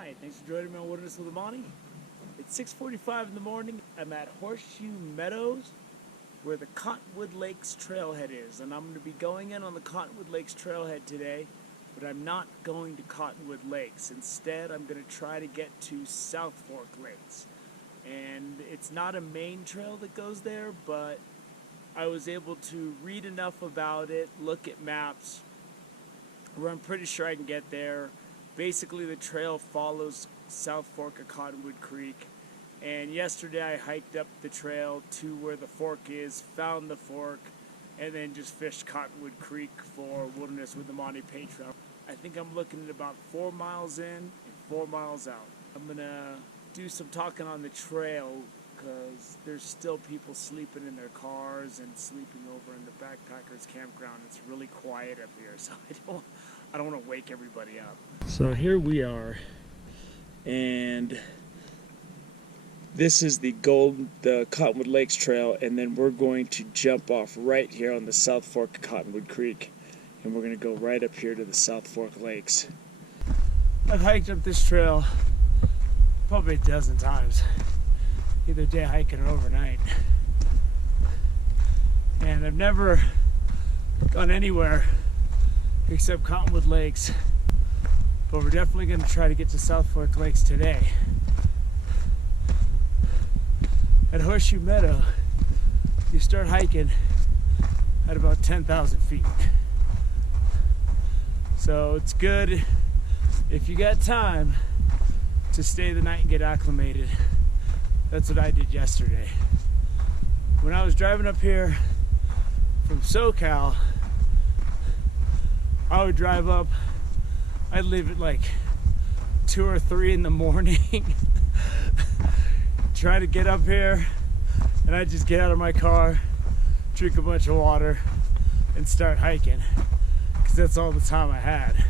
Hi, thanks for joining me on Wilderness with Amani. It's 6:45 in the morning. I'm at Horseshoe Meadows, where the Cottonwood Lakes Trailhead is, and I'm going to be going in on the Cottonwood Lakes Trailhead today, but I'm not going to Cottonwood Lakes. Instead, I'm going to try to get to South Fork Lakes. And it's not a main trail that goes there, but I was able to read enough about it, look at maps, where I'm pretty sure I can get there. Basically, the trail follows South Fork of Cottonwood Creek, and yesterday I hiked up the trail to where the fork is, found the fork, and then just fished Cottonwood Creek for Wilderness with Amani Patreon. I think I'm looking at about 4 miles in and 4 miles out. I'm gonna do some talking on the trail because there's still people sleeping in their cars and sleeping over in the backpackers campground. It's really quiet up here, so I don't want to wake everybody up. So here we are, and this is the Cottonwood Lakes Trail, and then we're going to jump off right here on the South Fork of Cottonwood Creek, and we're going to go right up here to the South Fork Lakes. I've hiked up this trail probably a dozen times, either day hiking or overnight, and I've never gone anywhere except Cottonwood Lakes, but we're definitely going to try to get to South Fork Lakes today. At Horseshoe Meadow, you start hiking at about 10,000 feet. So it's good if you got time to stay the night and get acclimated. That's what I did yesterday. When I was driving up here from SoCal, I would drive up, I'd leave at like 2 or 3 in the morning, try to get up here, and I'd just get out of my car, drink a bunch of water, and start hiking, because that's all the time I had.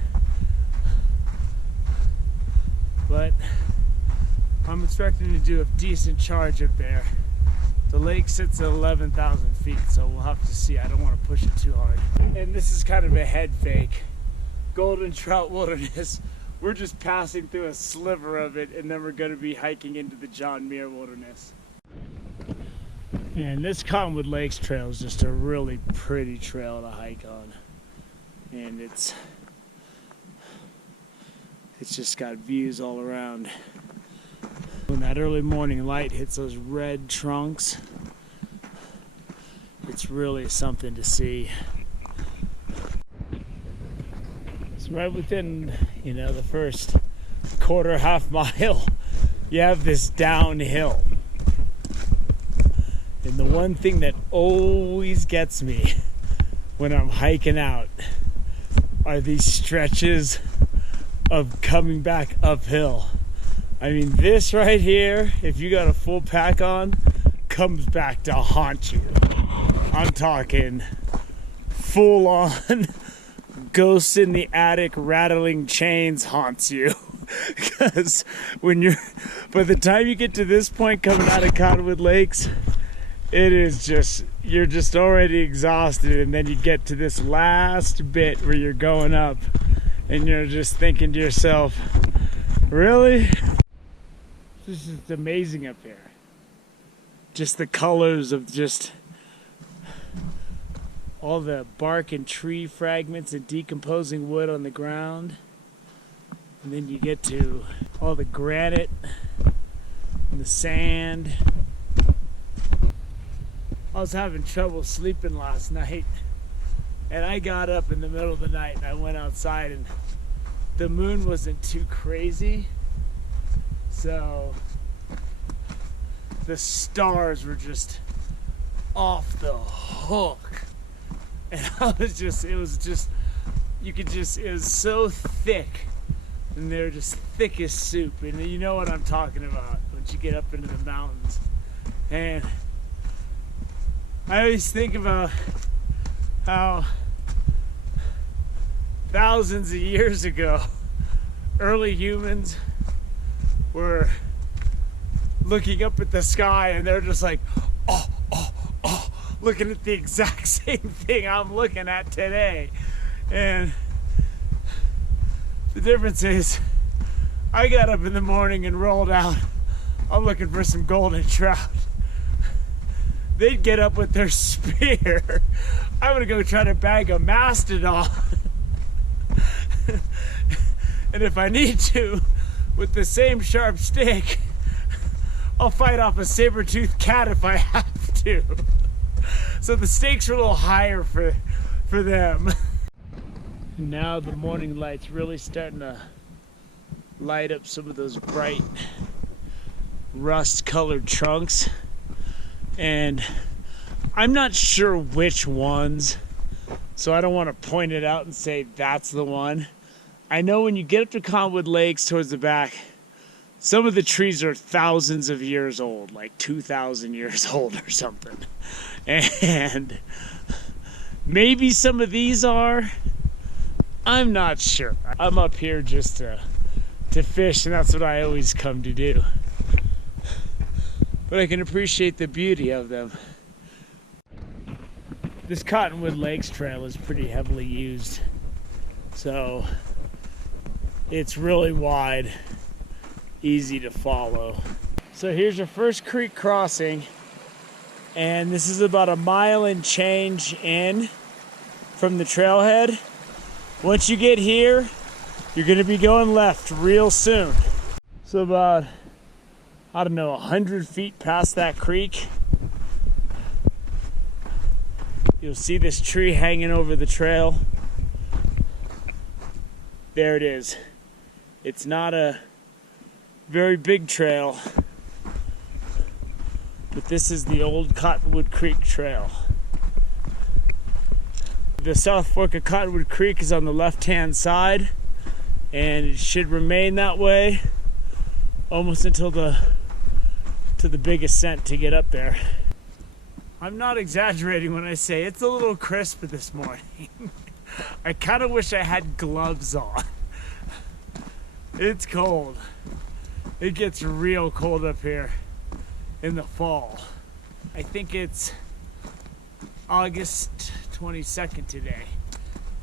But I'm expecting to do a decent charge up there. The lake sits at 11,000 feet, so we'll have to see. I don't want to push it too hard. And this is kind of a head fake. Golden Trout Wilderness. We're just passing through a sliver of it, and then we're going to be hiking into the John Muir Wilderness. And this Cottonwood Lakes Trail is just a really pretty trail to hike on. And it's just got views all around. When that early morning light hits those red trunks, it's really something to see. It's right within, the first half mile, you have this downhill. And the one thing that always gets me when I'm hiking out are these stretches of coming back uphill. I mean, this right here, if you got a full pack on, comes back to haunt you. I'm talking full on ghosts in the attic rattling chains haunts you. Because by the time you get to this point coming out of Cottonwood Lakes, you're just already exhausted, and then you get to this last bit where you're going up and you're just thinking to yourself, really? This is amazing up here. Just the colors of just all the bark and tree fragments and decomposing wood on the ground. And then you get to all the granite and the sand. I was having trouble sleeping last night, and I got up in the middle of the night and I went outside, and the moon wasn't too crazy. So the stars were just off the hook, and it was so thick, and they're just thick as soup, and you know what I'm talking about once you get up into the mountains. And I always think about how thousands of years ago, early humans were looking up at the sky, and they're just like, oh, looking at the exact same thing I'm looking at today. And the difference is I got up in the morning and rolled out. I'm looking for some golden trout. They'd get up with their spear. I'm gonna go try to bag a mastodon. And if I need to, with the same sharp stick, I'll fight off a saber-toothed cat if I have to. So the stakes are a little higher for them. Now the morning light's really starting to light up some of those bright rust-colored trunks. And I'm not sure which ones, so I don't want to point it out and say that's the one. I know when you get up to Cottonwood Lakes towards the back, some of the trees are thousands of years old, like 2,000 years old or something. And maybe some of these are. I'm not sure. I'm up here just to fish, and that's what I always come to do. But I can appreciate the beauty of them. This Cottonwood Lakes Trail is pretty heavily used, so it's really wide, easy to follow. So here's your first creek crossing, and this is about a mile and change in from the trailhead. Once you get here, you're gonna be going left real soon. So about, I don't know, 100 feet past that creek, you'll see this tree hanging over the trail. There it is. It's not a very big trail, but this is the old Cottonwood Creek Trail. The South Fork of Cottonwood Creek is on the left-hand side, and it should remain that way almost until the big ascent to get up there. I'm not exaggerating when I say it's a little crisp this morning. I kind of wish I had gloves on. It's cold. It gets real cold up here in the fall. I think it's August 22nd today,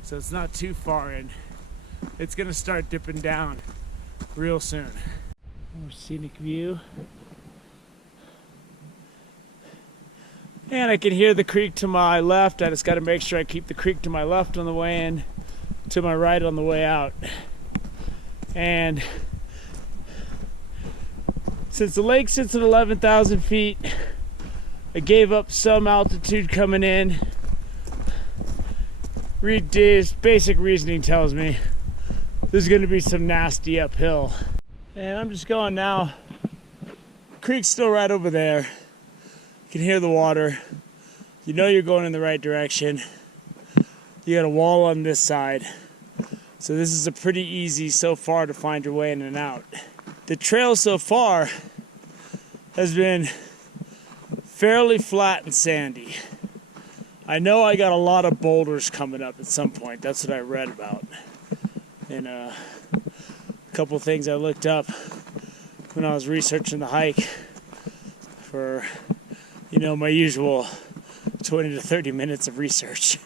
so it's not too far in. It's gonna start dipping down real soon. More scenic view. And I can hear the creek to my left. I just got to make sure I keep the creek to my left on the way in, to my right on the way out. And since the lake sits at 11,000 feet, I gave up some altitude coming in. Basic reasoning tells me there's going to be some nasty uphill. And I'm just going now. Creek's still right over there. You can hear the water. You know you're going in the right direction. You got a wall on this side. So this is a pretty easy so far to find your way in and out. The trail so far has been fairly flat and sandy. I know I got a lot of boulders coming up at some point. That's what I read about. And a couple things I looked up when I was researching the hike for, you know, my usual 20 to 30 minutes of research.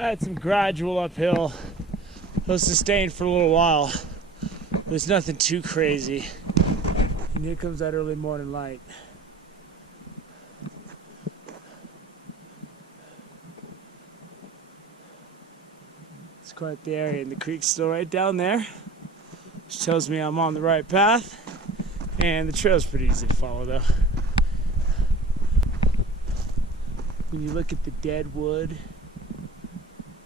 I had some gradual uphill. I was sustained for a little while. There's nothing too crazy. And here comes that early morning light. It's quite the area, and the creek's still right down there, which tells me I'm on the right path. And the trail's pretty easy to follow though. When you look at the dead wood,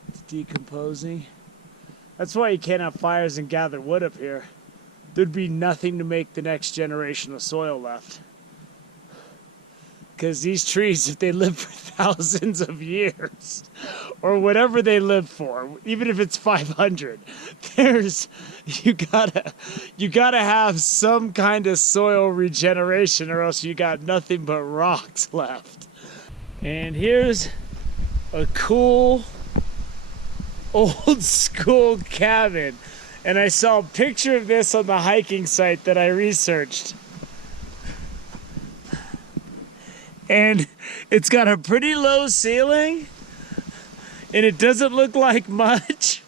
it's decomposing. That's why you can't have fires and gather wood up here. There'd be nothing to make the next generation of soil left. Because these trees, if they live for thousands of years, or whatever they live for, even if it's 500, you gotta have some kind of soil regeneration, or else you got nothing but rocks left. And here's a cool old school cabin. And I saw a picture of this on the hiking site that I researched. And it's got a pretty low ceiling, and it doesn't look like much,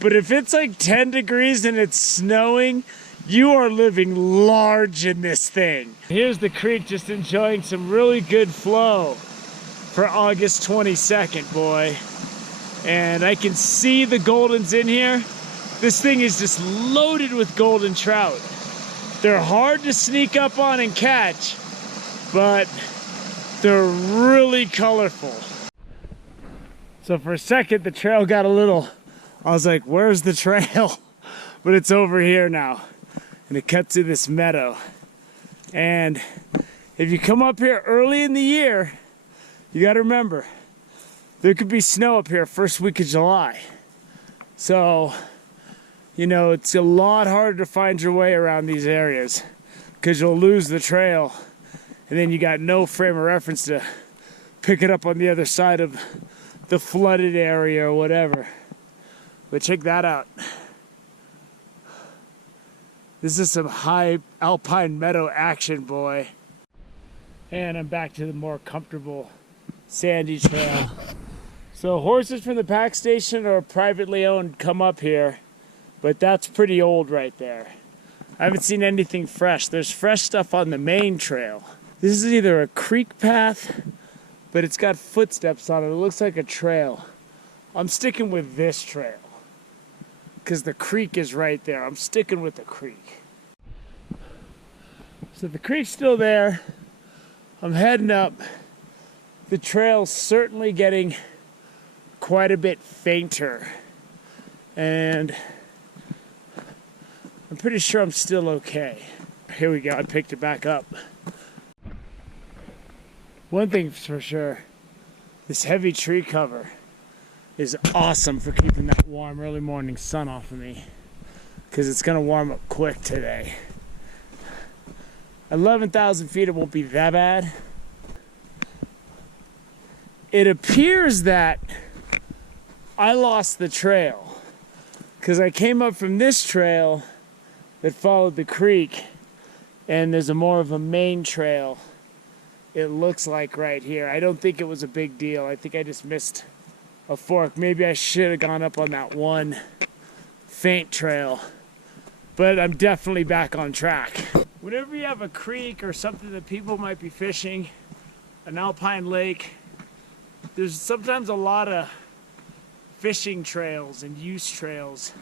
But if it's like 10 degrees and it's snowing, you are living large in this thing. Here's the creek just enjoying some really good flow for August 22nd, boy. And I can see the goldens in here. This thing is just loaded with golden trout. They're hard to sneak up on and catch, but they're really colorful. So for a second, the trail got a little, I was like, where's the trail? But it's over here now. And it cuts through this meadow. And if you come up here early in the year, you gotta remember, there could be snow up here first week of July. So, you know, it's a lot harder to find your way around these areas because you'll lose the trail and then you got no frame of reference to pick it up on the other side of the flooded area or whatever. But check that out. This is some high alpine meadow action, boy. And I'm back to the more comfortable sandy trail. So horses from the pack station or privately owned come up here, but that's pretty old right there. I haven't seen anything fresh. There's fresh stuff on the main trail. This is either a creek path, but it's got footsteps on it. It looks like a trail. I'm sticking with this trail because the creek is right there. I'm sticking with the creek. So the creek's still there. I'm heading up. The trail's certainly getting quite a bit fainter. And I'm pretty sure I'm still okay. Here we go, I picked it back up. One thing's for sure, this heavy tree cover is awesome for keeping that warm early morning sun off of me, because it's gonna warm up quick today. 11,000 feet, it won't be that bad. It appears that I lost the trail because I came up from this trail that followed the creek, and there's a more of a main trail, it looks like, right here. I don't think it was a big deal. I think I just missed a fork. Maybe I should have gone up on that one faint trail, but I'm definitely back on track. Whenever you have a creek or something that people might be fishing, an alpine lake, there's sometimes a lot of fishing trails and use trails,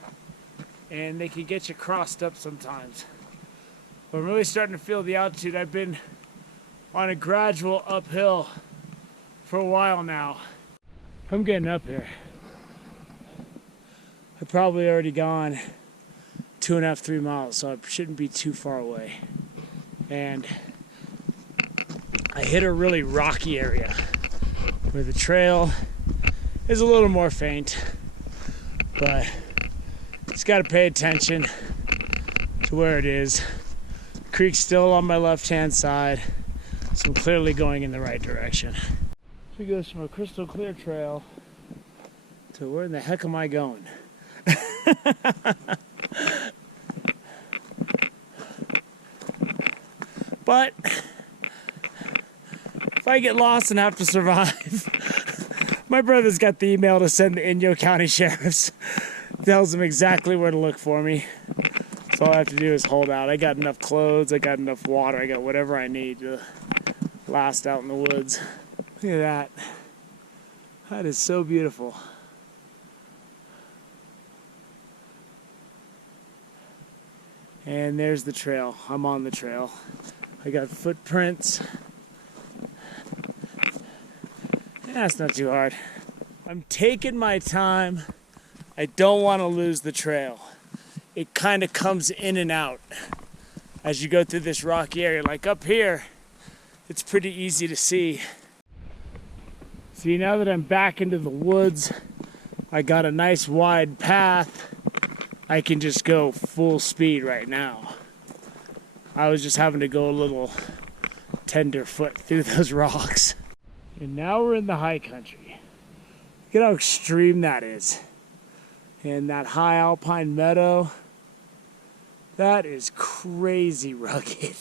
and they can get you crossed up sometimes. But I'm really starting to feel the altitude. I've been on a gradual uphill for a while now. I'm getting up here. I've probably already gone 2.5, 3 miles, so I shouldn't be too far away. And I hit a really rocky area where the trail is a little more faint, but just got to pay attention to where it is. The creek's still on my left-hand side, so I'm clearly going in the right direction. So it goes from a crystal clear trail to where in the heck am I going? But if I get lost and have to survive, my brother's got the email to send the Inyo County Sheriffs. Tells them exactly where to look for me. So all I have to do is hold out. I got enough clothes, I got enough water, I got whatever I need to last out in the woods. Look at that. That is so beautiful. And there's the trail. I'm on the trail. I got footprints. Yeah, it's not too hard. I'm taking my time. I don't want to lose the trail. It kind of comes in and out as you go through this rocky area. Like up here, it's pretty easy to see. See, now that I'm back into the woods, I got a nice wide path. I can just go full speed right now. I was just having to go a little tenderfoot through those rocks. And now we're in the high country. Look at how extreme that is. And that high alpine meadow, that is crazy rugged.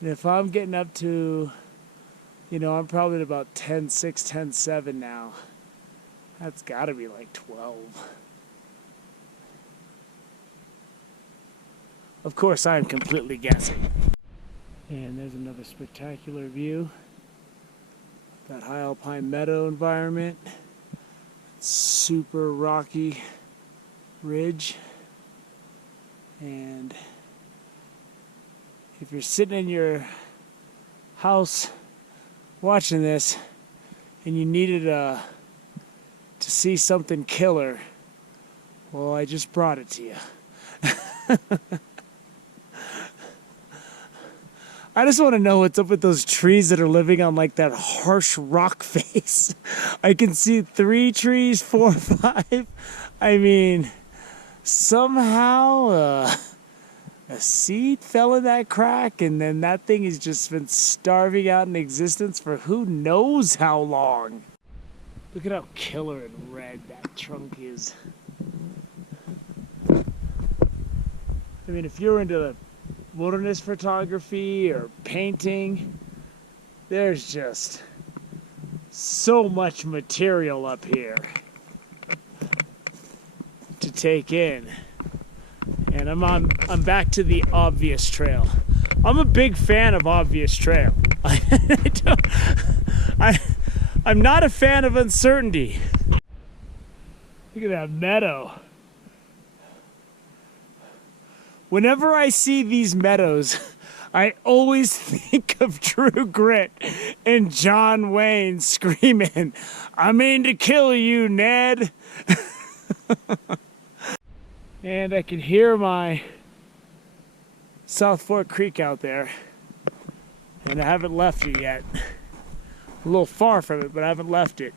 And if I'm getting up to, I'm probably at about 10.6, 10.7 now. That's gotta be like 12. Of course, I'm completely guessing. And there's another spectacular view. That high alpine meadow environment. Super rocky ridge. And if you're sitting in your house watching this and you needed to see something killer, well, I just brought it to you. I just want to know what's up with those trees that are living on like that harsh rock face. I can see 3 trees, 4, 5. I mean, somehow a seed fell in that crack, and then that thing has just been starving out in existence for who knows how long. Look at how killer and red that trunk is. I mean, if you're into wilderness photography or painting, there's just so much material up here to take in. And I'm back to the obvious trail. I'm a big fan of obvious trail. I'm not a fan of uncertainty. Look at that meadow. Whenever I see these meadows, I always think of True Grit and John Wayne screaming, "I mean to kill you, Ned." And I can hear my South Fork Creek out there, and I haven't left it yet. A little far from it, but I haven't left it.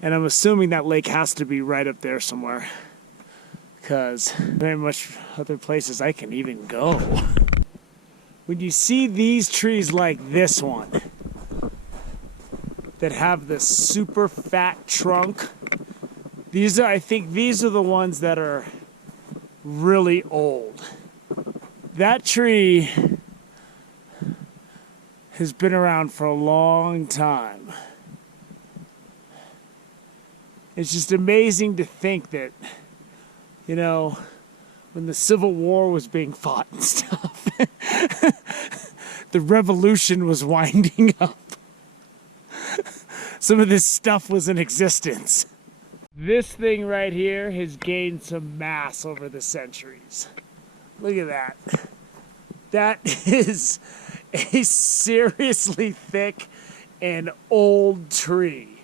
And I'm assuming that lake has to be right up there somewhere, because very much other places I can even go. When you see these trees like this one that have this super fat trunk, I think these are the ones that are really old. That tree has been around for a long time. It's just amazing to think that, you know, when the Civil War was being fought and stuff, the revolution was winding up. Some of this stuff was in existence. This thing right here has gained some mass over the centuries. Look at that. That is a seriously thick and old tree.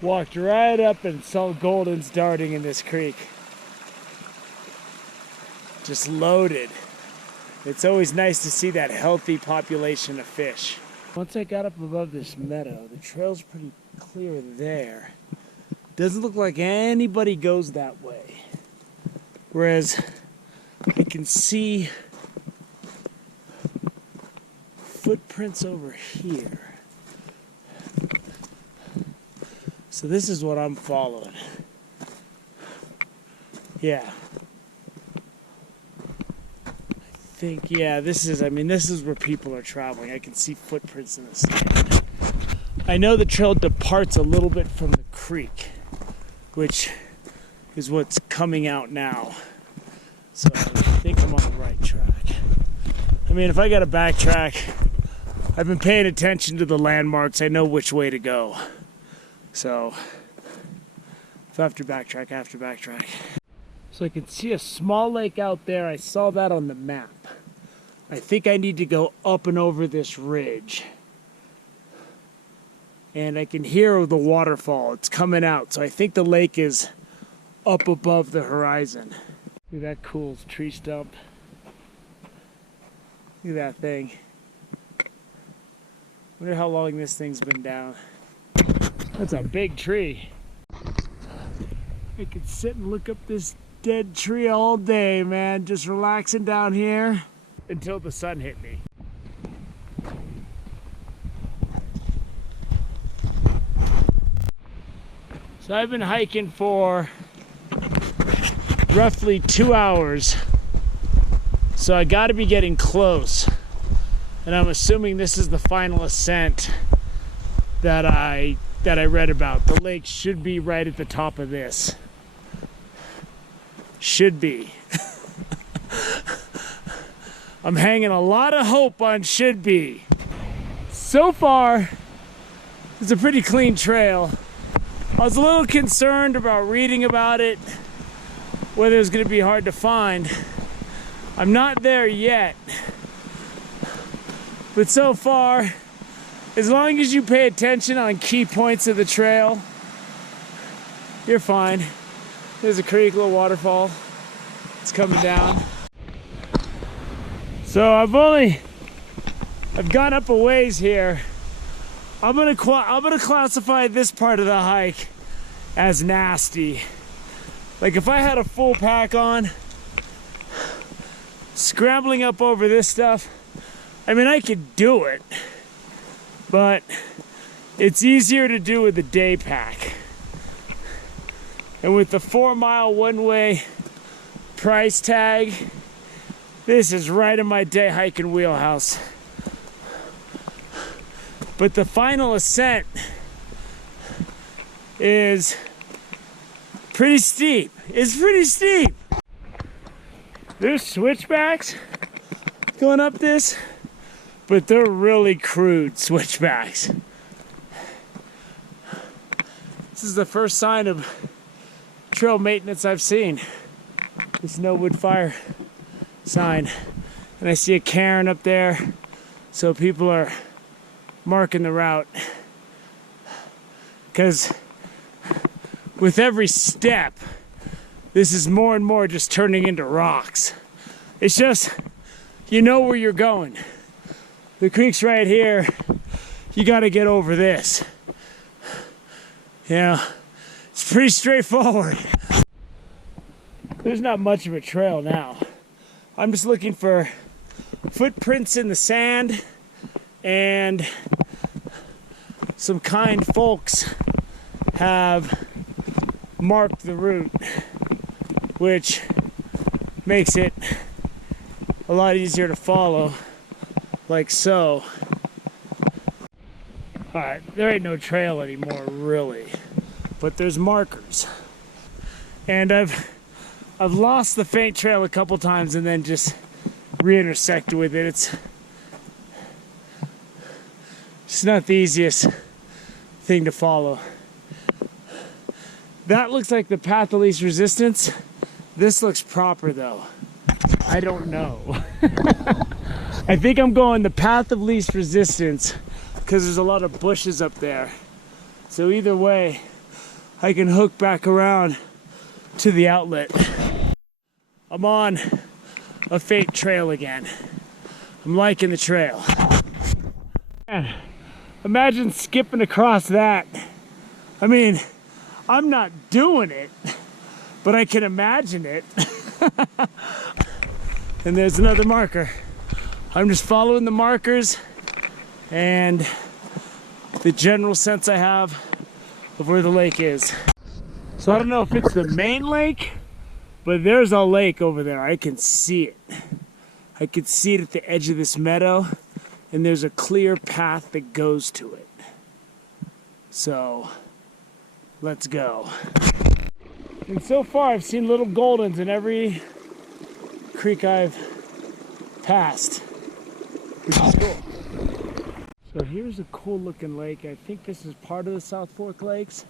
Walked right up and saw goldens darting in this creek. Just loaded. It's always nice to see that healthy population of fish. Once I got up above this meadow, the trail's pretty clear there. Doesn't look like anybody goes that way. Whereas I can see footprints over here. So this is what I'm following. Yeah. This is where people are traveling. I can see footprints in the sand. I know the trail departs a little bit from the creek, which is what's coming out now. So I think I'm on the right track. I mean, if I gotta backtrack, I've been paying attention to the landmarks. I know which way to go. So if I have to backtrack, I have to backtrack. So I can see a small lake out there. I saw that on the map. I think I need to go up and over this ridge. And I can hear the waterfall. It's coming out. So I think the lake is up above the horizon. Look at that cool tree stump. Look at that thing. Wonder how long this thing's been down. That's a big tree. I could sit and look up this dead tree all day, man. Just relaxing down here until the sun hit me. So I've been hiking for roughly 2 hours. So I gotta be getting close. And I'm assuming this is the final ascent that I that I read about. The lake should be right at the top of this. Should be. I'm hanging a lot of hope on should be. So far, it's a pretty clean trail. I was a little concerned about reading about it, whether it was going to be hard to find. I'm not there yet. But so far, as long as you pay attention on key points of the trail, you're fine. There's a creek, little waterfall. It's coming down. So I've gone up a ways here. I'm gonna classify this part of the hike as nasty. Like if I had a full pack on, scrambling up over this stuff, I mean, I could do it, but it's easier to do with a day pack. And with the 4-mile one-way price tag, this is right in my day hiking wheelhouse. But the final ascent is pretty steep. It's pretty steep. There's switchbacks going up this, but they're really crude switchbacks. This is the first sign of trail maintenance I've seen. This no wood fire sign. And I see a cairn up there, so people are marking the route. Because with every step, this is more and more just turning into rocks. It's just, you know where you're going. The creek's right here. You got to get over this. Yeah, it's pretty straightforward. There's not much of a trail now. I'm just looking for footprints in the sand, and some kind folks have marked the route, which makes it a lot easier to follow, like so. Alright, there ain't no trail anymore, really, but there's markers. And I've lost the faint trail a couple times and then just re-intersected with it. It's not the easiest thing to follow. That looks like the path of least resistance. This looks proper though. I don't know. I think I'm going the path of least resistance because there's a lot of bushes up there. So either way, I can hook back around to the outlet. I'm on a faint trail again. I'm liking the trail. Man, imagine skipping across that. I mean, I'm not doing it, but I can imagine it. And there's another marker. I'm just following the markers and the general sense I have of where the lake is. So I don't know if it's the main lake, but there's a lake over there. I can see it. I can see it at the edge of this meadow, and there's a clear path that goes to it. So let's go. And so far I've seen little goldens in every creek I've passed, which is cool. So here's a cool looking lake. I think this is part of the South Fork Lakes.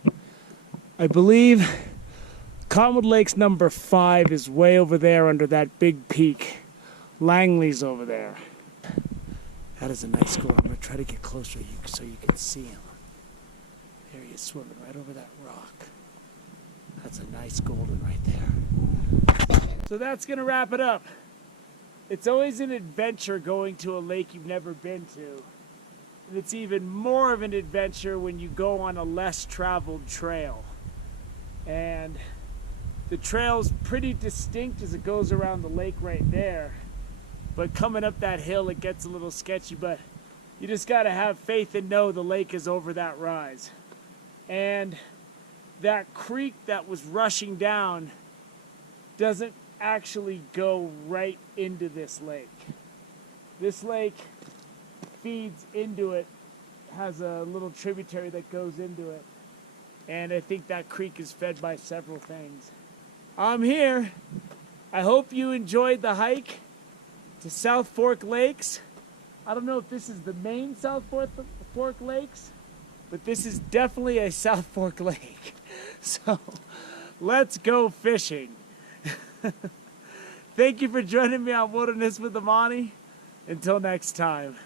I believe Cottonwood Lakes number 5 is way over there under that big peak. Langley's over there. That is a nice gold. I'm going to try to get closer so you can see him. There he is swimming right over that rock. That's a nice golden right there. So that's going to wrap it up. It's always an adventure going to a lake you've never been to. And it's even more of an adventure when you go on a less traveled trail. And the trail's pretty distinct as it goes around the lake right there. But coming up that hill, it gets a little sketchy, but you just got to have faith and know the lake is over that rise. And that creek that was rushing down doesn't actually go right into this lake. This lake feeds into it has a little tributary that goes into it. And I think that creek is fed by several things. I'm here. I hope you enjoyed the hike to South Fork Lakes. I don't know if this is the main South Fork Lakes, but this is definitely a South Fork Lake. So let's go fishing. Thank you for joining me on Wilderness with Amani. Until next time.